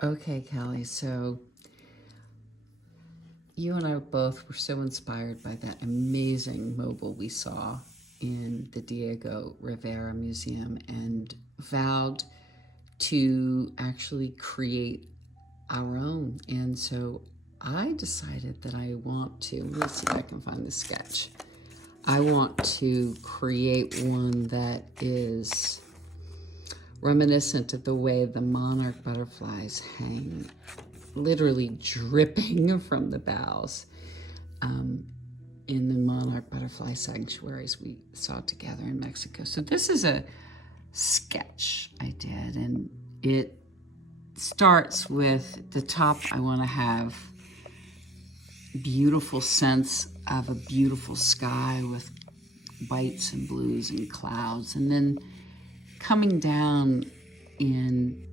Okay, Kelly, so you and I both were so inspired by that amazing mobile we saw in the Diego Rivera Museum and vowed to actually create our own. And so I decided that I want to, let's see if I can find the sketch. I want to create one that is reminiscent of the way the monarch butterflies hang, literally dripping from the boughs in the monarch butterfly sanctuaries we saw together in Mexico. So this is a sketch I did, and it starts with the top. I want to have beautiful sense of a beautiful sky with whites and blues and clouds, and then coming down in,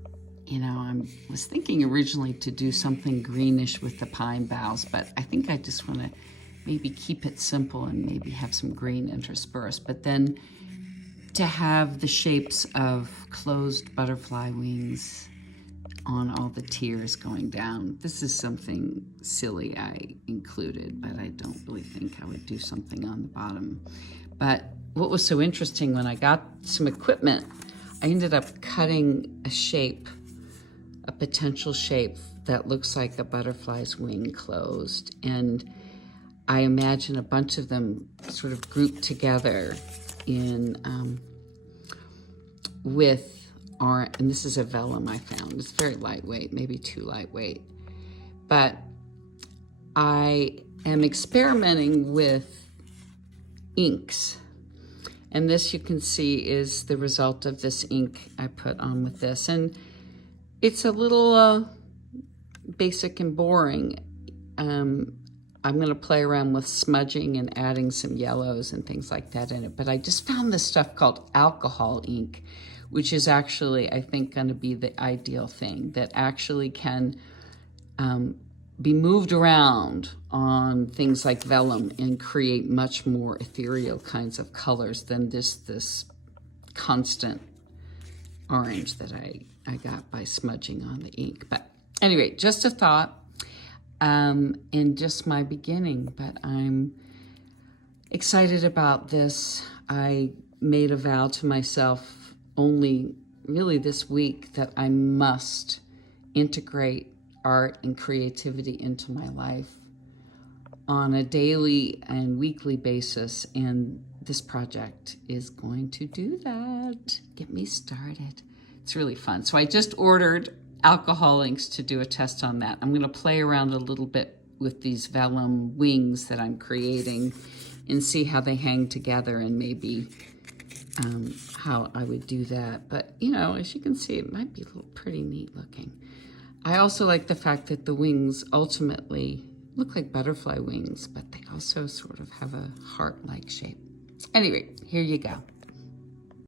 I was thinking originally to do something greenish with the pine boughs, but I think I just want to maybe keep it simple and maybe have some green interspersed, but then to have the shapes of closed butterfly wings on all the tiers going down. This is something silly I included, but I don't really think I would do something on the bottom. But what was so interesting, when I got some equipment, I ended up cutting a shape, a potential shape that looks like a butterfly's wing closed. And I imagine a bunch of them sort of grouped together in with orange, and this is a vellum I found. It's very lightweight, maybe too lightweight. But I am experimenting with inks. And this, you can see, is the result of this ink I put on with this. And it's a little basic and boring. I'm going to play around with smudging and adding some yellows and things like that in it. But I just found this stuff called alcohol ink, which is actually, I think, going to be the ideal thing, that actually can be moved around on things like vellum and create much more ethereal kinds of colors than this constant orange that I got by smudging on the ink. But anyway, just a thought, and just my beginning, but I'm excited about this. I made a vow to myself only really this week that I must integrate art and creativity into my life on a daily and weekly basis, and this project is going to do that. Get me started. It's really fun. So I just ordered alcohol inks to do a test on that. I'm going to play around a little bit with these vellum wings that I'm creating and see how they hang together, and maybe how I would do that. But, as you can see, it might be a little pretty neat looking. I also like the fact that the wings ultimately look like butterfly wings, but they also sort of have a heart-like shape. Anyway, here you go.